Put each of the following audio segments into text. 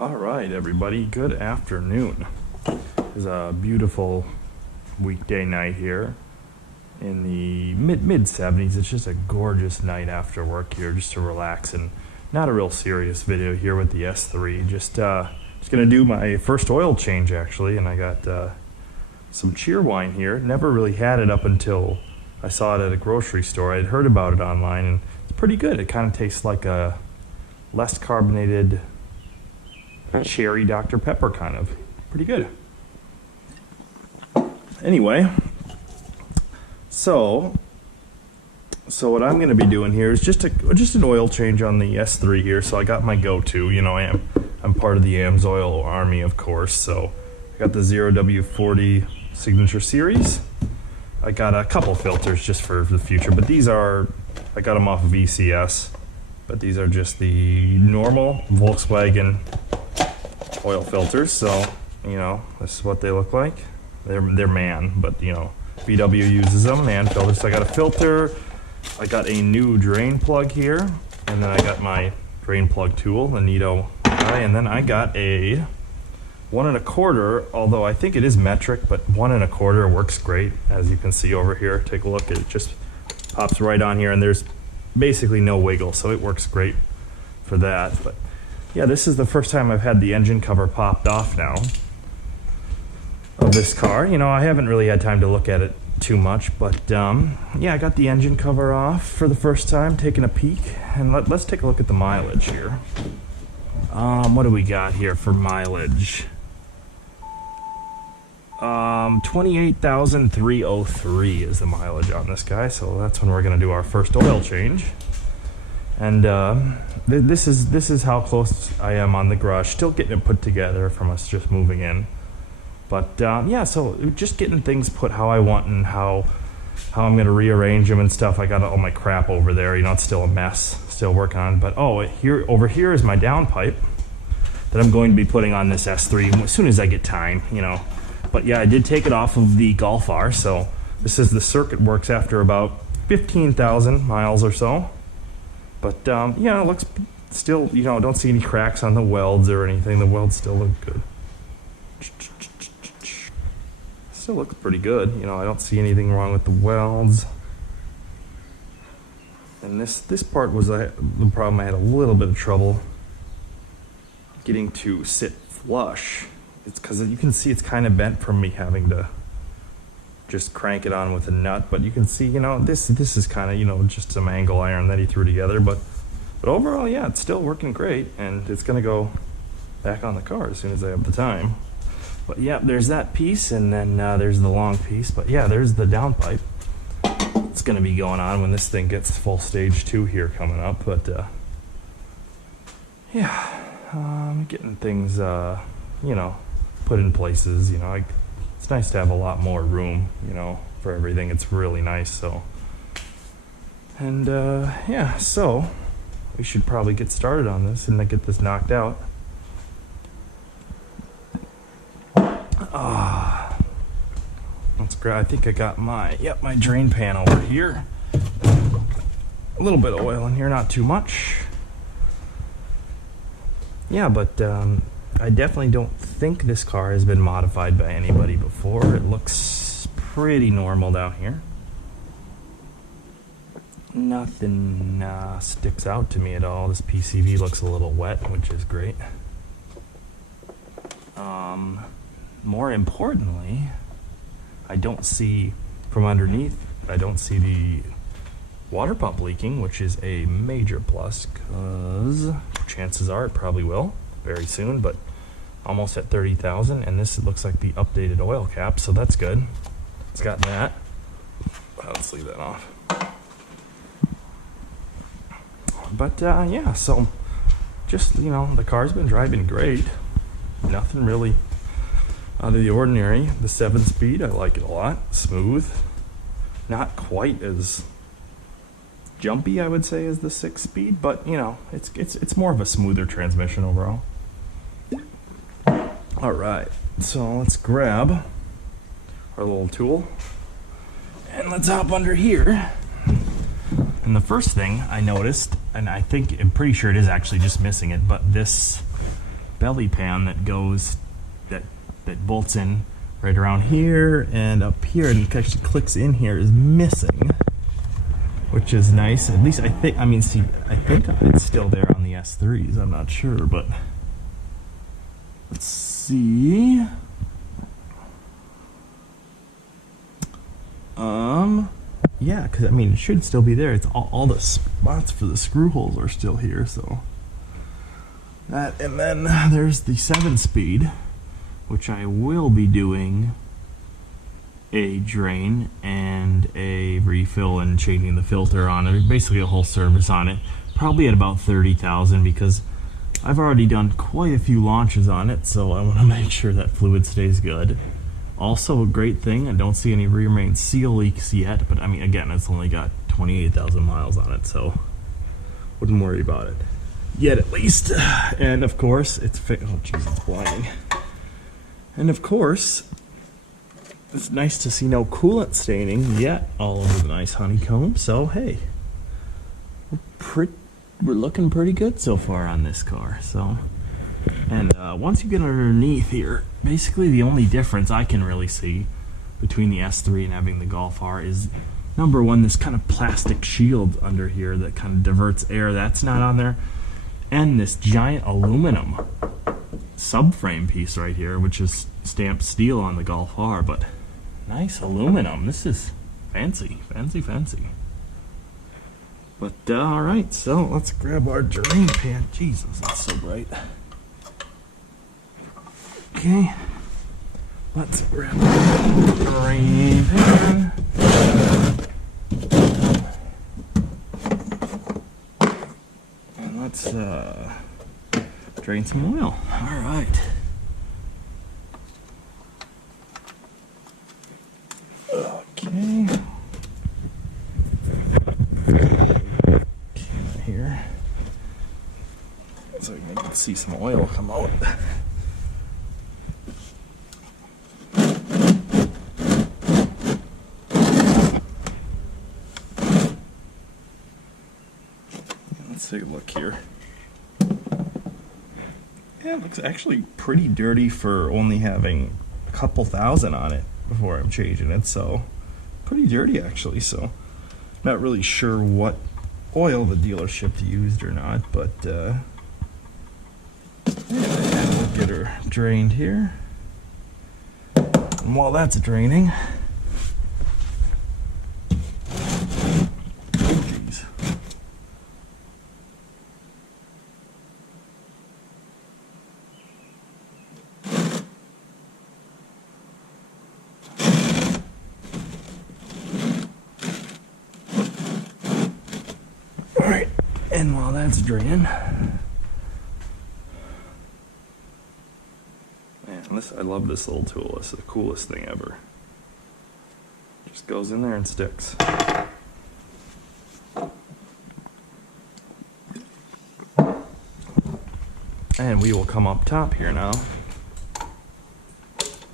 All right, everybody, good afternoon. It's a beautiful weekday night here in the mid 70s. It's just a gorgeous night after work here, just to relax, and not a real serious video here with the S3. Just gonna do my first oil change actually, and I got some cheer wine here. Never really had it up until I saw it at a grocery store. I'd heard about it online, and it's pretty good. It kind of tastes like a less carbonated cherry Dr. Pepper, kind of. Pretty good. Anyway, so what I'm going to be doing here is just an oil change on the S3 here. So I got my go-to. You know, I'm part of the AMSOIL army, of course. So I got the 0W40 Signature Series. I got a couple filters just for the future, but these are, I got them off of ECS, but these are just the normal Volkswagen oil filters. So, you know, this is what they look like. They're MAN, but you know, VW uses them, MAN filters. So I got a filter, I got a new drain plug here, and then I got my drain plug tool, the Nito guy, and then I got a 1 1/4, although I think it is metric, but 1 1/4 works great, as you can see over here. Take a look, it just pops right on here, and there's basically no wiggle, so it works great for that. But yeah, this is the first time I've had the engine cover popped off now of this car. You know, I haven't really had time to look at it too much, but yeah, I got the engine cover off for the first time, taking a peek, and let's take a look at the mileage here. What do we got here for mileage? 28,303 is the mileage on this guy, so that's when we're gonna do our first oil change. And this is how close I am on the garage. Still getting it put together from us just moving in. But yeah, so just getting things put how I want, and how I'm gonna rearrange them and stuff. I got all my crap over there. You know, it's still a mess. Still working on. But over here is my downpipe that I'm going to be putting on this S3 as soon as I get time. You know. But yeah, I did take it off of the Golf R. So this is the circuit works after about 15,000 miles or so. But yeah, it looks still, you know, don't see any cracks on the welds or anything. The welds still look good. Still looks pretty good. You know, I don't see anything wrong with the welds. And this part was the problem. I had a little bit of trouble getting to sit flush. It's because you can see it's kind of bent from me having to just crank it on with a nut. But you can see, you know, this is kind of, you know, just some angle iron that he threw together. But overall, yeah, it's still working great, and it's gonna go back on the car as soon as I have the time. But yeah, there's that piece, and then there's the long piece. But yeah, there's the downpipe. It's gonna be going on when this thing gets full stage 2 here coming up. But yeah, getting things, you know, put in places. You know, it's nice to have a lot more room, you know, for everything. It's really nice. So, and yeah, so we should probably get started on this and then get this knocked out. That's great. I think I got my drain pan over here. A little bit of oil in here, not too much. Yeah, but I definitely don't think this car has been modified by anybody before. It looks pretty normal down here. Nothing sticks out to me at all. This PCV looks a little wet, which is great. More importantly, I don't see from underneath, I don't see the water pump leaking, which is a major plus, because chances are it probably will very soon, but almost at 30,000, and this looks like the updated oil cap, so that's good. It's got that. Let's leave that off. But yeah, so just, you know, the car's been driving great. Nothing really out of the ordinary. The 7-speed, I like it a lot. Smooth. Not quite as jumpy, I would say, as the 6-speed, but you know, it's more of a smoother transmission overall. All right, so let's grab our little tool and let's hop under here. And the first thing I noticed, and I'm pretty sure it is actually just missing it, but this belly pan that goes, that bolts in right around here and up here, and it actually clicks in here, is missing, which is nice. At least I think, I mean, see, I think it's still there on the S3s. I'm not sure, but let's see. Yeah, because I mean, it should still be there. It's all the spots for the screw holes are still here, so that. And then there's the 7-speed, which I will be doing a drain and a refill and changing the filter on it. Basically a whole service on it. Probably at about 30,000, because I've already done quite a few launches on it, so I want to make sure that fluid stays good. Also a great thing, I don't see any rear main seal leaks yet, but I mean, again, it's only got 28,000 miles on it, so wouldn't worry about it yet, at least. And of course, it's oh jeez, it's blinding. And of course, it's nice to see no coolant staining yet all over the nice honeycomb. So hey, we're looking pretty good so far on this car. So, and once you get underneath here, basically the only difference I can really see between the S3 and having the Golf R is, number one, this kind of plastic shield under here that kind of diverts air. That's not on there. And this giant aluminum subframe piece right here, which is stamped steel on the Golf R, but nice aluminum. This is fancy, fancy, fancy. But alright, so let's grab our drain pan. Jesus, that's so bright. Okay, let's grab the drain pan. And let's drain some oil. Alright. Okay. Here. So you can see some oil come out. Let's take a look here. Yeah, it looks actually pretty dirty for only having a couple thousand on it before I'm changing it, so pretty dirty actually. So not really sure what oil the dealership used or not, but yeah, we'll get her drained here. And while that's draining, geez. Alright, and while that's draining, man, I love this little tool. This is the coolest thing ever. Just goes in there and sticks. And we will come up top here now.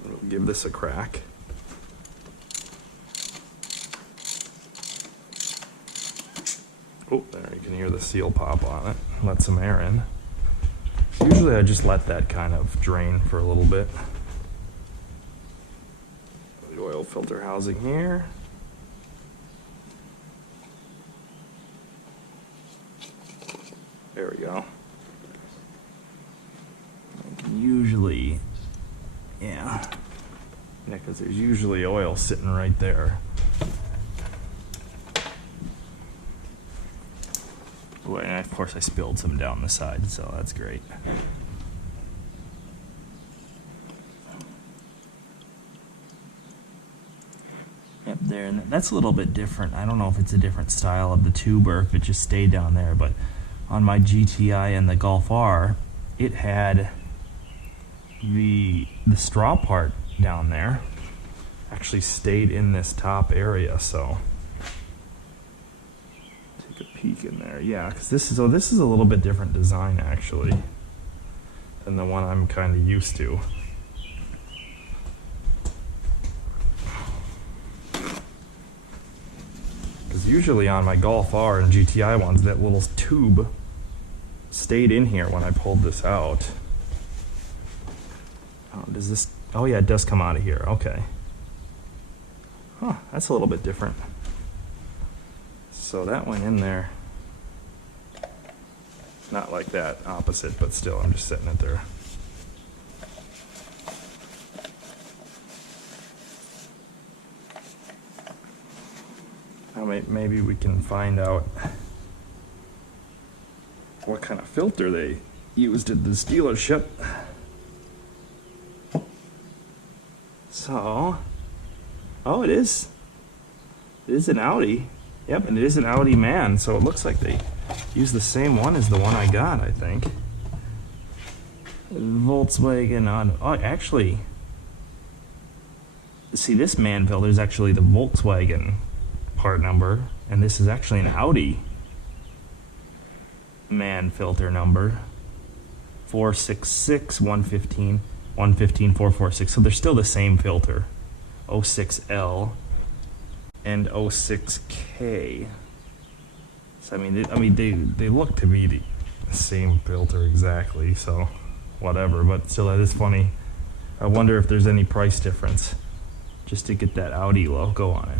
We'll give this a crack. Oh, there, you can hear the seal pop on it. Let some air in. Usually I just let that kind of drain for a little bit. The oil filter housing here. There we go. I can usually, yeah, because there's usually oil sitting right there. And of course I spilled some down the side, so that's great. Yep, there, and that's a little bit different. I don't know if it's a different style of the tube or if it just stayed down there, but on my GTI and the Golf R, it had the straw part down there actually stayed in this top area, so a peek in there. Yeah, because this is a little bit different design actually than the one I'm kind of used to. Because usually on my Golf R and GTI ones, that little tube stayed in here when I pulled this out. Oh, does this? Oh yeah, it does come out of here. Okay. Huh, that's a little bit different. So that went in there. Not like that, opposite, but still, I'm just setting it there. Now maybe we can find out what kind of filter they used at this dealership. So, oh, it is an Audi. Yep, and it is an Audi man, so it looks like they used the same one as the one I got, I think. Volkswagen on, oh, actually, see, this man filter is actually the Volkswagen part number, and this is actually an Audi man filter number. 466 115 115 446. So they're still the same filter. 06L and 06K. So I mean they look to be the same filter exactly, so whatever, but still that is funny. I wonder if there's any price difference just to get that Audi logo on it.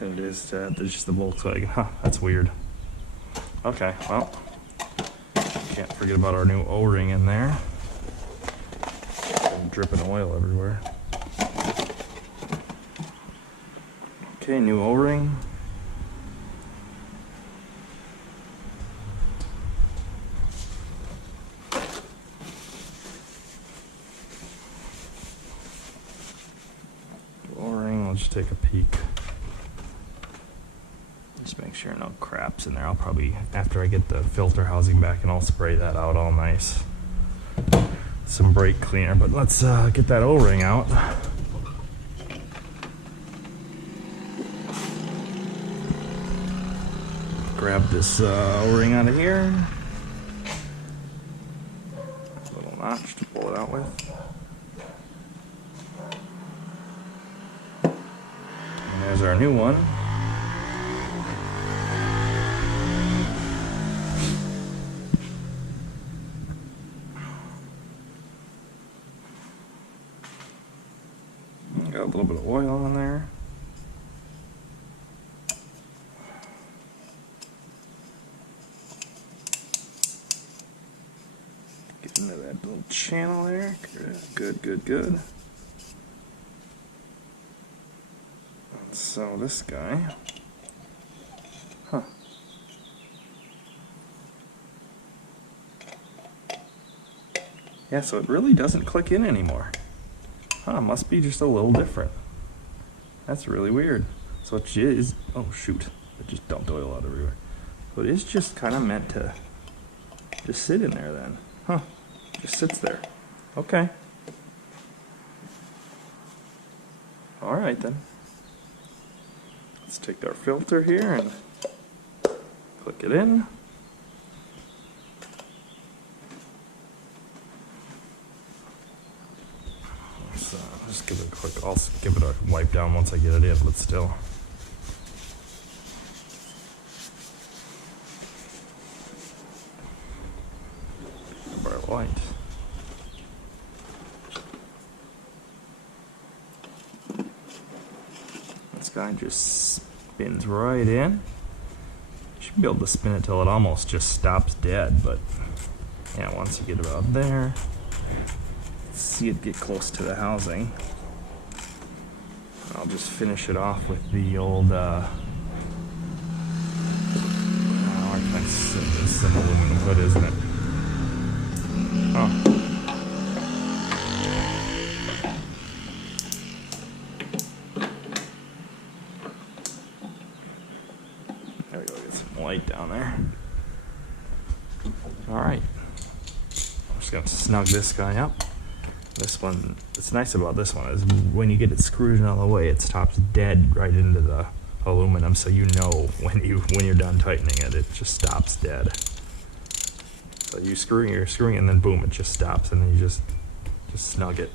And it is there's just the Volkswagen. Huh, that's weird. Okay, well, can't forget about our new O-ring in there. Dripping oil everywhere. Okay, new O-ring. O-ring, I'll just take a peek. Just make sure no crap's in there. I'll probably, after I get the filter housing back, and I'll spray that out all nice. Some brake cleaner, but let's get that O-ring out. Grab this O-ring out of here. Little notch to pull it out with. And there's our new one. Got a little bit of oil on there. Get into that little channel there. Good, good, good. So this guy, huh? Yeah, so it really doesn't click in anymore. Huh, must be just a little different. That's really weird. So it is, oh shoot, it just dumped oil out everywhere. So it is just kind of meant to just sit in there then. Huh, just sits there. Okay. All right then. Let's take our filter here and click it in. Just give it a quick, I'll give it a wipe down once I get it in, but still. Our light. This guy just spins right in. You should be able to spin it till it almost just stops dead, but yeah, once you get about there, see it get close to the housing. I'll just finish it off with the old where can I set this? An aluminum hood, isn't it? Oh. There we go, get some light down there. Alright. I'm just gonna snug this guy up. This one, what's nice about this one is when you get it screwed in all the way, it stops dead right into the aluminum, so you know when you're done tightening it, it just stops dead. So you're screwing, and then boom, it just stops, and then you just snug it.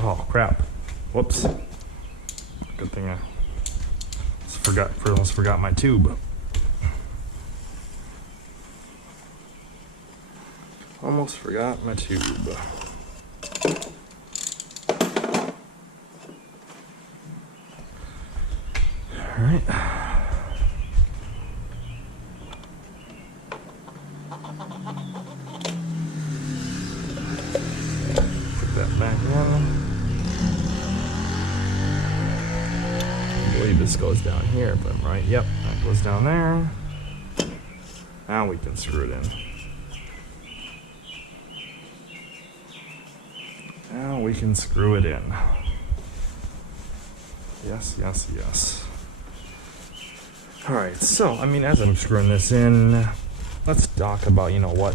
Oh crap! Whoops! Good thing I almost forgot my tube. Almost forgot my tube. All right. Put that back in. I believe this goes down here, but I'm right. Yep, that goes down there. Now we can screw it in. Now we can screw it in. Yes, yes, yes. All right, so, I mean, as I'm screwing this in, let's talk about, you know what.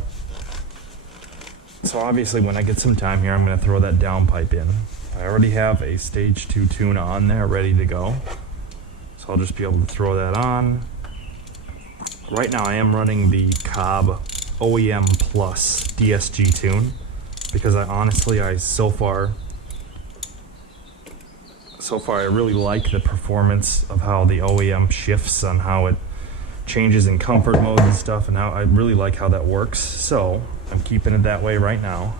So obviously when I get some time here, I'm gonna throw that downpipe in. I already have a stage 2 tune on there ready to go. So I'll just be able to throw that on. Right now I am running the Cobb OEM Plus DSG tune because so far I really like the performance of how the OEM shifts on how it changes in comfort mode and stuff, and how I really like how that works. So I'm keeping it that way right now.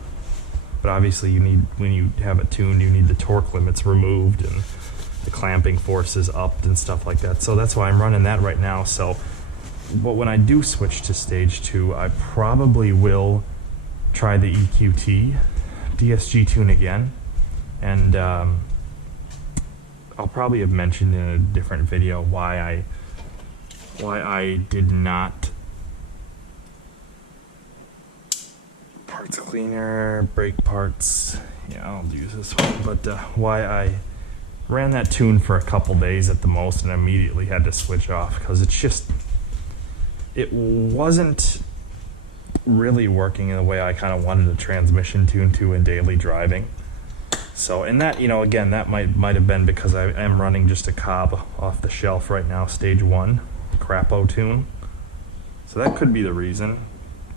But obviously when you have it tuned, you need the torque limits removed and the clamping forces upped and stuff like that. So that's why I'm running that right now. So, but when I do switch to stage 2, I probably will try the EQT DSG tune again. And I'll probably have mentioned in a different video why I did not. Parts cleaner, brake parts. Yeah, I'll use this one. But why I ran that tune for a couple days at the most and immediately had to switch off because it wasn't really working in the way I kind of wanted a transmission tune to in daily driving. So, and that, you know, again, that might have been because I am running just a Cobb off the shelf right now, stage 1 crapo tune. So that could be the reason.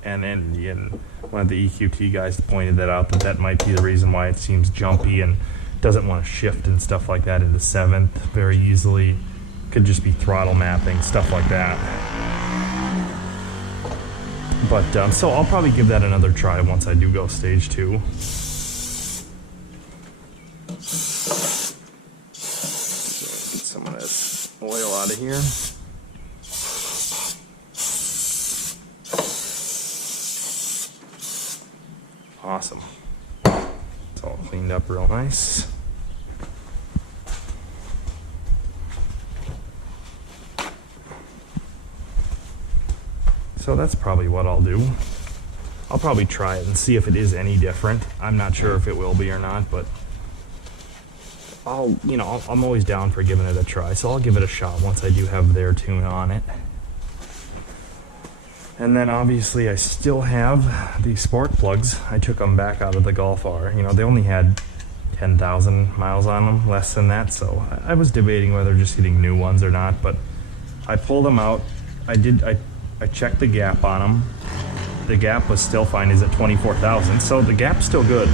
And then one of the EQT guys pointed that out, that might be the reason why it seems jumpy and doesn't want to shift and stuff like that into 7th very easily. Could just be throttle mapping, stuff like that. But so I'll probably give that another try once I do go stage 2. Get some of this oil out of here. Awesome. It's all cleaned up real nice. So that's probably what I'll do. I'll probably try it and see if it is any different. I'm not sure if it will be or not, but I'm always down for giving it a try. So I'll give it a shot once I do have their tune on it. And then obviously I still have the spark plugs. I took them back out of the Golf R. You know, they only had 10,000 miles on them, less than that. So I was debating whether just getting new ones or not, but I pulled them out. I checked the gap on them. The gap was still fine, is at 24,000. So the gap's still good.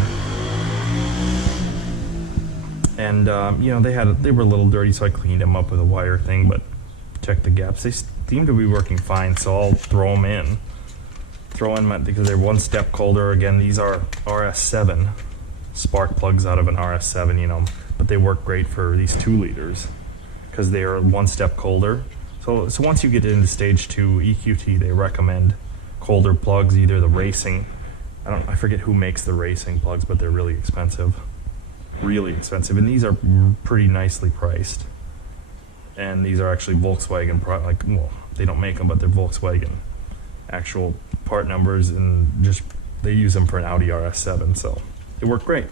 And they were a little dirty, so I cleaned them up with a wire thing, but checked the gaps. They seem to be working fine, so I'll throw them in. Because they're one step colder. Again, these are RS7 spark plugs out of an RS7, but they work great for these 2 liters because they are one step colder. So once you get into stage 2 EQT, they recommend colder plugs, either the racing. I forget who makes the racing plugs, but they're really expensive. Really expensive, and these are pretty nicely priced. And these are actually Volkswagen, they don't make them, but they're Volkswagen actual part numbers, and just they use them for an Audi RS7, so they work great.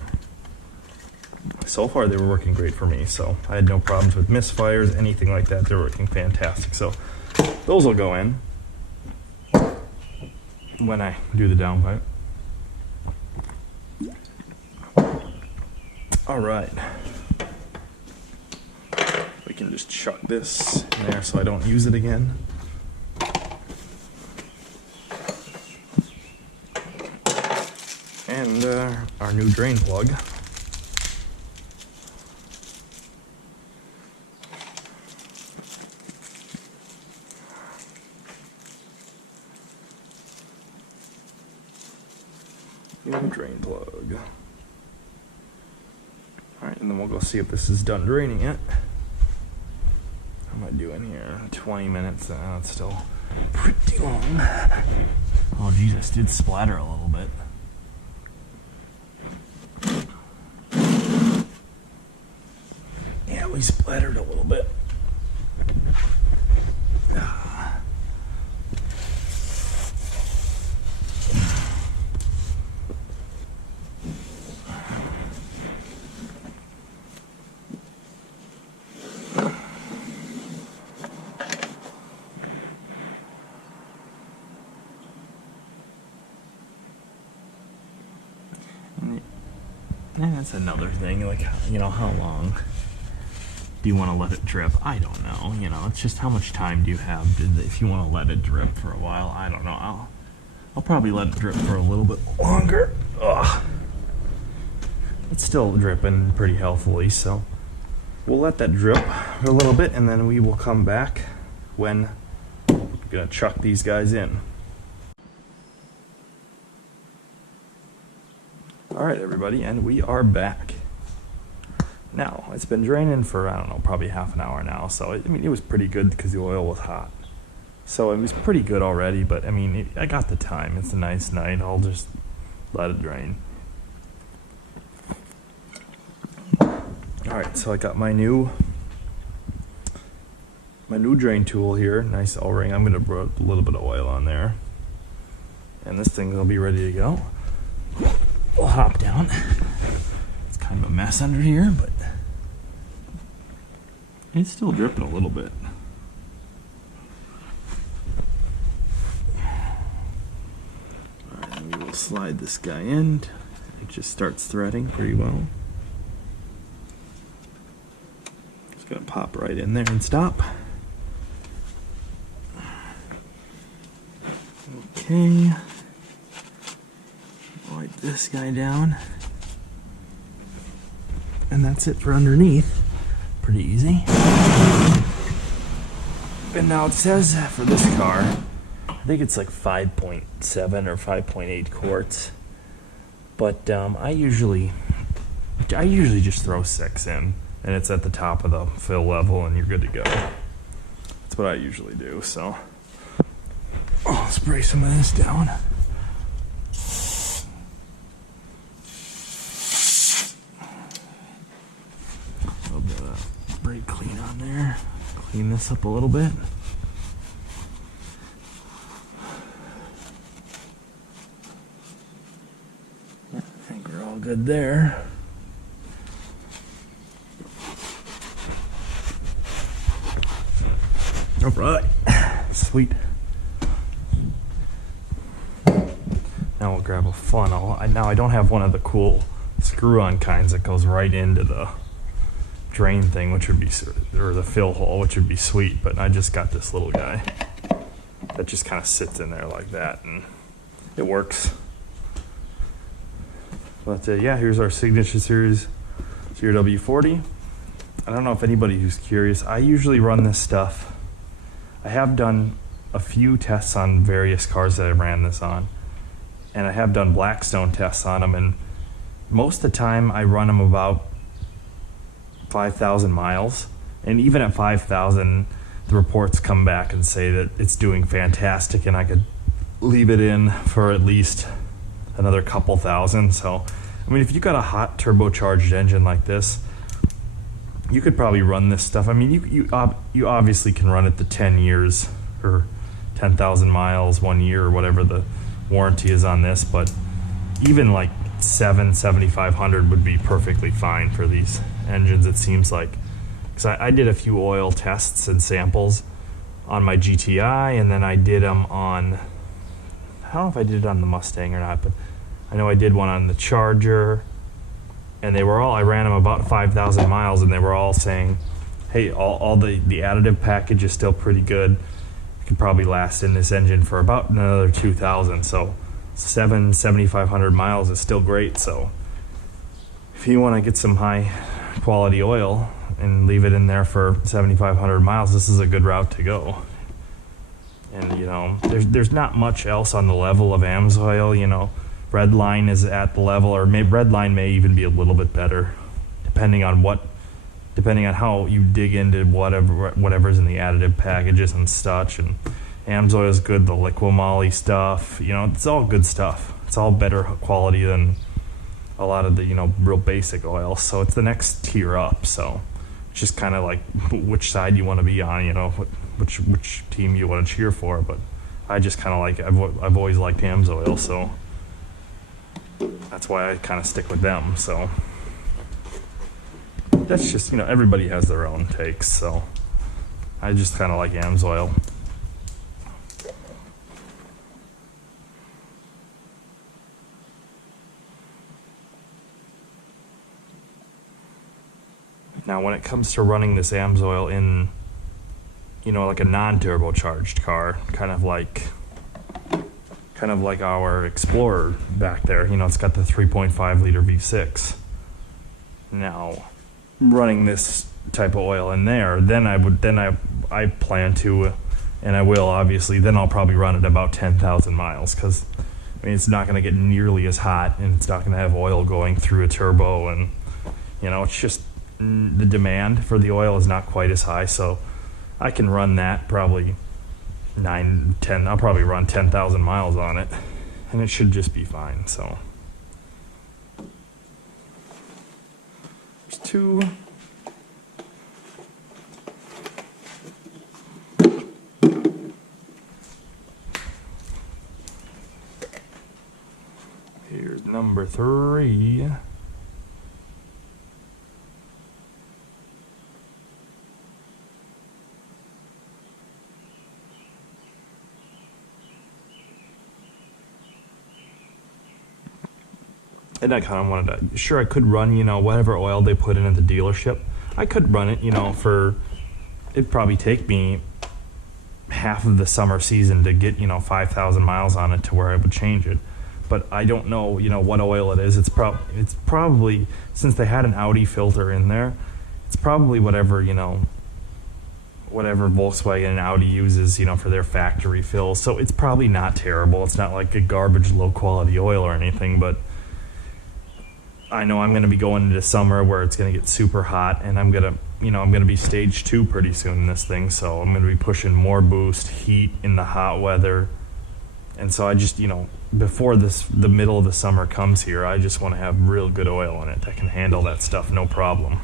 So far they were working great for me, so I had no problems with misfires, anything like that. They're working fantastic. So those will go in when I do the downpipe. All right. We can just chuck this in there so I don't use it again. And our new drain plug. new drain plug. Alright, and then we'll go see if this is done draining yet. How am I doing here? 20 minutes. It's still pretty long. Oh, Jesus, did splatter a little bit. Yeah, we splattered a little bit. And that's another thing, like, you know, how long do you want to let it drip? I don't know, you know, it's just how much time do you have if you want to let it drip for a while. I don't know. I'll probably let it drip for a little bit longer. Ugh. It's still dripping pretty healthily, so we'll let that drip for a little bit, and then we will come back when we're gonna chuck these guys in. Alright everybody, and we are back. Now, it's been draining for, I don't know, probably half an hour now, so I mean, it was pretty good because the oil was hot. So it was pretty good already, but I mean, I got the time. It's a nice night. I'll just let it drain. Alright, so I got my new drain tool here. Nice O-ring. I'm going to put a little bit of oil on there. And this thing will be ready to go. We'll hop down. It's kind of a mess under here, but it's still dripping a little bit. Alright, and we will slide this guy in. It just starts threading pretty well. Just gonna pop right in there and stop. Okay. Wipe this guy down. And that's it for underneath. Pretty easy. And now it says for this car, I think it's like 5.7 or 5.8 quarts. But I usually just throw 6 in, and it's at the top of the fill level, and you're good to go. That's what I usually do. So I'll spray some of this down. A little bit of brake clean on there. Clean this up a little bit. I think we're all good there. All right, sweet. Now we'll grab a funnel. Now I don't have one of the cool screw-on kinds that goes right into the drain thing, which would be, or the fill hole, which would be sweet, but I just got this little guy that just kind of sits in there like that, and it works. But yeah, here's our Signature Series 0W40. I don't know if anybody who's curious, I usually run this stuff. I have done a few tests on various cars that I ran this on, and I have done Blackstone tests on them, and most of the time I run them about 5,000 miles, and even at 5,000 the reports come back and say that it's doing fantastic, and I could leave it in for at least another couple thousand. So I mean, if you got a hot turbocharged engine like this, you could probably run this stuff. I mean, you obviously can run it to 10 years or 10,000 miles, 1 year, or whatever the warranty is on this, but even like 7,500 would be perfectly fine for these engines, it seems like. Because I did a few oil tests and samples on my GTI, and then I did them on, I don't know if I did it on the Mustang or not, but I know I did one on the Charger, and they were all, I ran them about 5,000 miles, and they were all saying, hey, all the additive package is still pretty good. It could probably last in this engine for about another 2,000, so 7,500 miles is still great. So if you want to get some high quality oil and leave it in there for 7,500 miles, this is a good route to go. And you know, there's not much else on the level of AMSOIL. You know, red line is at the level, or red line may even be a little bit better, depending on how you dig into whatever's in the additive packages and such. And AMSOIL is good, the Liqui-Moly stuff, it's all good stuff. It's all better quality than a lot of the real basic oils. So it's the next tier up. So it's just kind of like which side you want to be on, which team you want to cheer for. But I just kind of I've always liked AMSOIL, so that's why I kind of stick with them. So that's just, everybody has their own takes, so I just kind of like AMSOIL. Now, when it comes to running this AMSOIL in, like a non-turbocharged car, kind of like our Explorer back there, it's got the 3.5 liter V6. Now, running this type of oil in there, I plan to, and I will obviously, then I'll probably run it about 10,000 miles, because it's not going to get nearly as hot, and it's not going to have oil going through a turbo, and it's just the demand for the oil is not quite as high, so I can run that probably 10. I'll probably run 10,000 miles on it, and it should just be fine. So there's two. Here's number 3. And I kind of wanted to, sure, I could run, whatever oil they put in at the dealership. I could run it, it'd probably take me half of the summer season to get, 5,000 miles on it to where I would change it. But I don't know, what oil it is. It's probably, since they had an Audi filter in there, it's probably whatever, whatever Volkswagen and Audi uses, for their factory fills. So it's probably not terrible. It's not like a garbage, low quality oil or anything, but I know I'm going to be going into summer where it's going to get super hot, and I'm going to be stage 2 pretty soon in this thing, so I'm going to be pushing more boost, heat in the hot weather. And so I just, before the middle of the summer comes here, I just want to have real good oil in it that can handle that stuff no problem.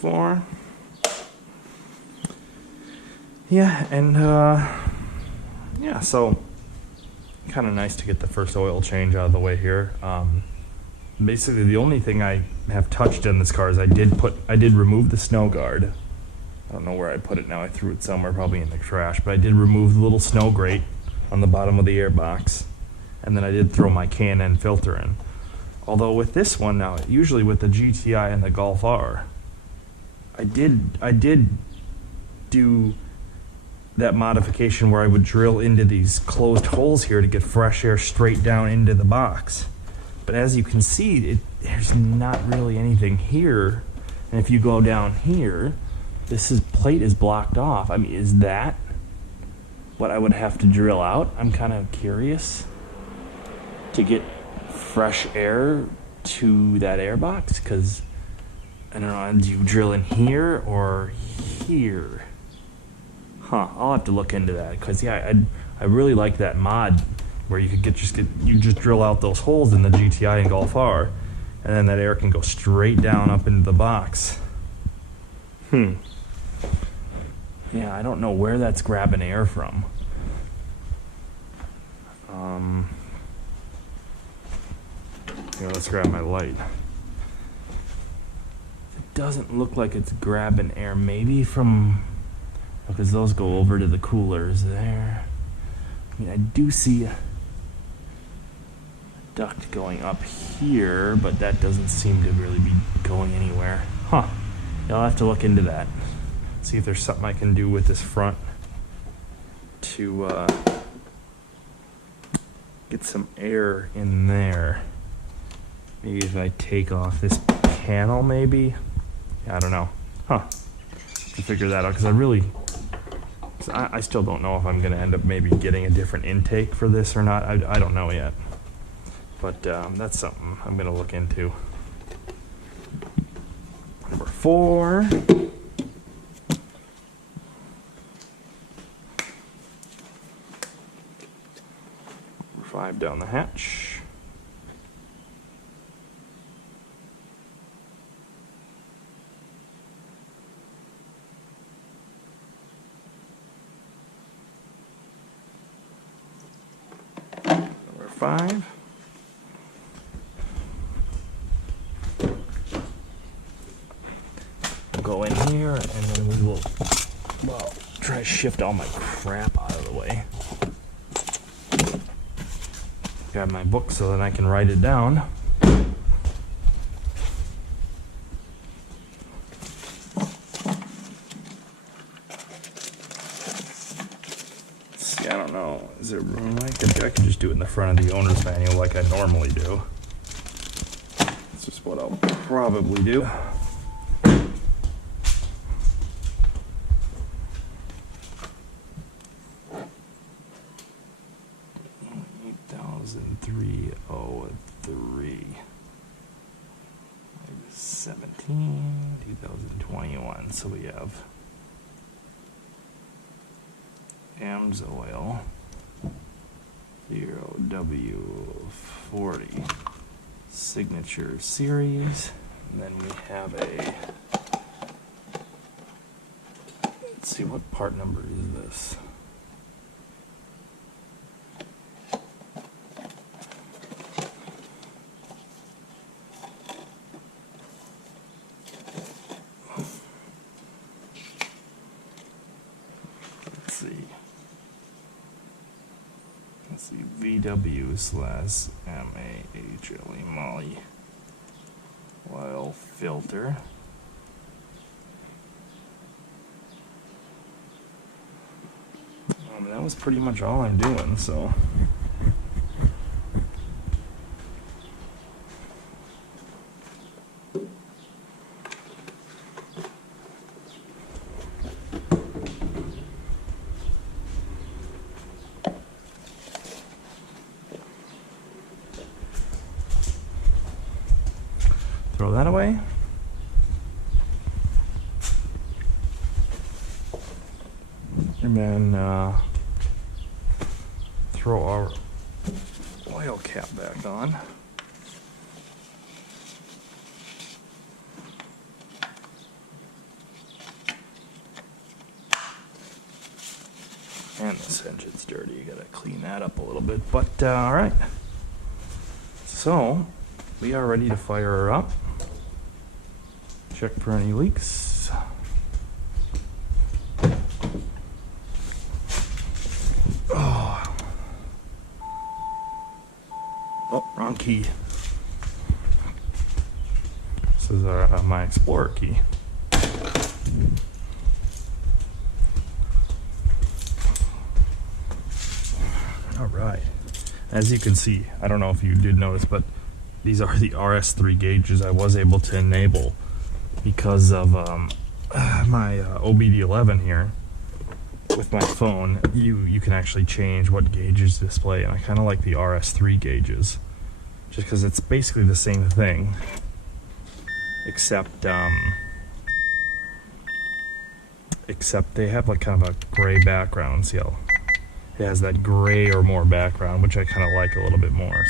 Four. Yeah, and yeah, so kind of nice to get the first oil change out of the way here. Basically, the only thing I have touched in this car is I did remove the snow guard. I don't know where I put it now. I threw it somewhere, probably in the trash. But I did remove the little snow grate on the bottom of the air box, and then I did throw my K&N filter in. Although with this one now, usually with the GTI and the Golf R, I did do that modification where I would drill into these closed holes here to get fresh air straight down into the box. But as you can see, there's not really anything here. And if you go down here, plate is blocked off. I mean, is that what I would have to drill out? I'm kind of curious to get fresh air to that air box, because I don't know, do you drill in here or here? I'll have to look into that, because yeah, I really like that mod where you could you just drill out those holes in the GTI and Golf R, and then that air can go straight down up into the box. Yeah, I don't know where that's grabbing air from. Here, let's grab my light. It doesn't look like it's grabbing air. Maybe from, because those go over to the coolers there. I mean, I do see duct going up here, but that doesn't seem to really be going anywhere. Huh. I'll have to look into that. See if there's something I can do with this front to get some air in there. Maybe if I take off this panel, maybe? Yeah, I don't know. Huh. To figure that out, because I still don't know if I'm going to end up maybe getting a different intake for this or not. I don't know yet. But that's something I'm going to look into. Number 4. Number 5 down the hatch. Number 5. Go in here, and then we will, well, try to shift all my crap out of the way. Grab my book so that I can write it down. See, I don't know. Is there room? I could just do it in the front of the owner's manual like I normally do. That's just what I'll probably do. 303 17 2021. So we have AMSOIL 0W40 signature series, and then we have a, let's see, what part number is this? Let's see, VW/MAHLE Molly oil filter. That was pretty much all I'm doing, so. Throw that away. And then throw our oil cap back on. And this engine's dirty. You gotta clean that up a little bit. But all right. So we are ready to fire her up. Check for any leaks. Oh, wrong key. This is my Explorer key. All right. As you can see, I don't know if you did notice, but these are the RS3 gauges I was able to enable because of my OBD11 here. With my phone, you can actually change what gauges display, and I kind of like the RS3 gauges, just because it's basically the same thing, except they have like kind of a gray background. See how it has that gray or more background, which I kind of like a little bit more.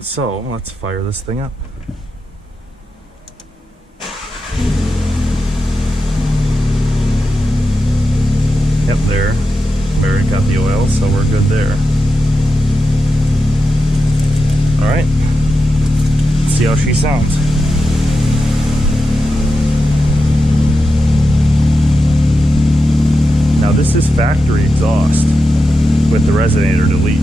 So let's fire this thing up. Yep, there. Barry got the oil, so we're good there. Alright. Let's see how she sounds. Now this is factory exhaust with the resonator delete.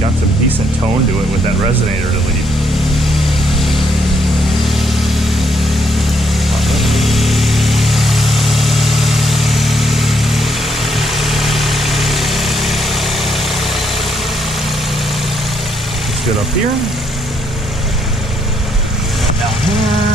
got some decent tone to it with that resonator to leave. Let's get up here. Down here.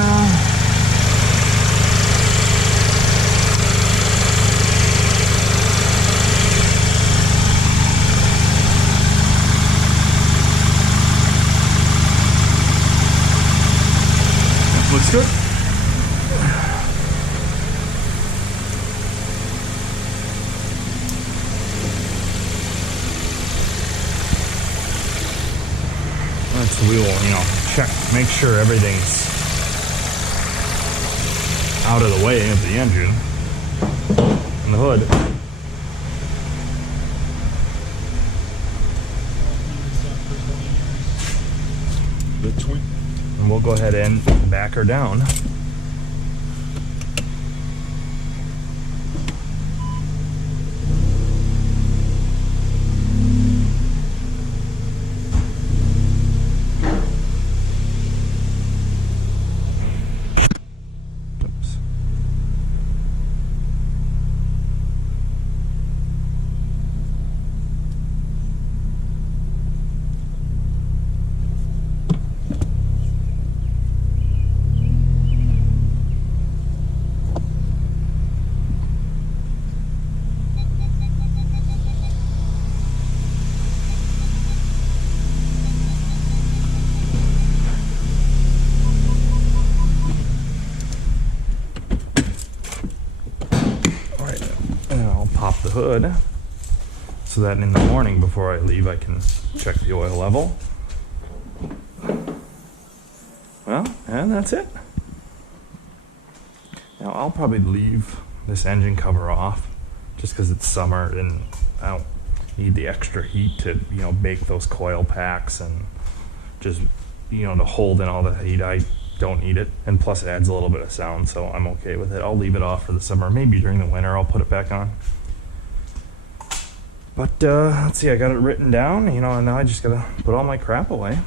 Looks good. So we will, check, make sure everything's out of the way of the engine and the hood. And we'll go ahead and back her down. Oops. Pop the hood so that in the morning before I leave I can check the oil level. Well, and that's it. Now I'll probably leave this engine cover off just because it's summer and I don't need the extra heat to bake those coil packs and just to hold in all the heat. I don't need it, and plus it adds a little bit of sound, so I'm okay with it. I'll leave it off for the summer. Maybe during the winter I'll put it back on. But let's see, I got it written down, and now I just gotta put all my crap away.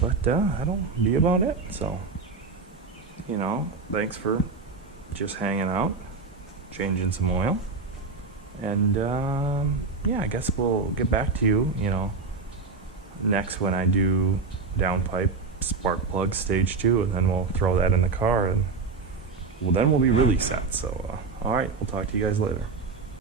But that'll be about it. So, thanks for just hanging out, changing some oil, and yeah, I guess we'll get back to you, next when I do downpipe spark plug stage 2, and then we'll throw that in the car, and then we'll be really set. So, all right, we'll talk to you guys later.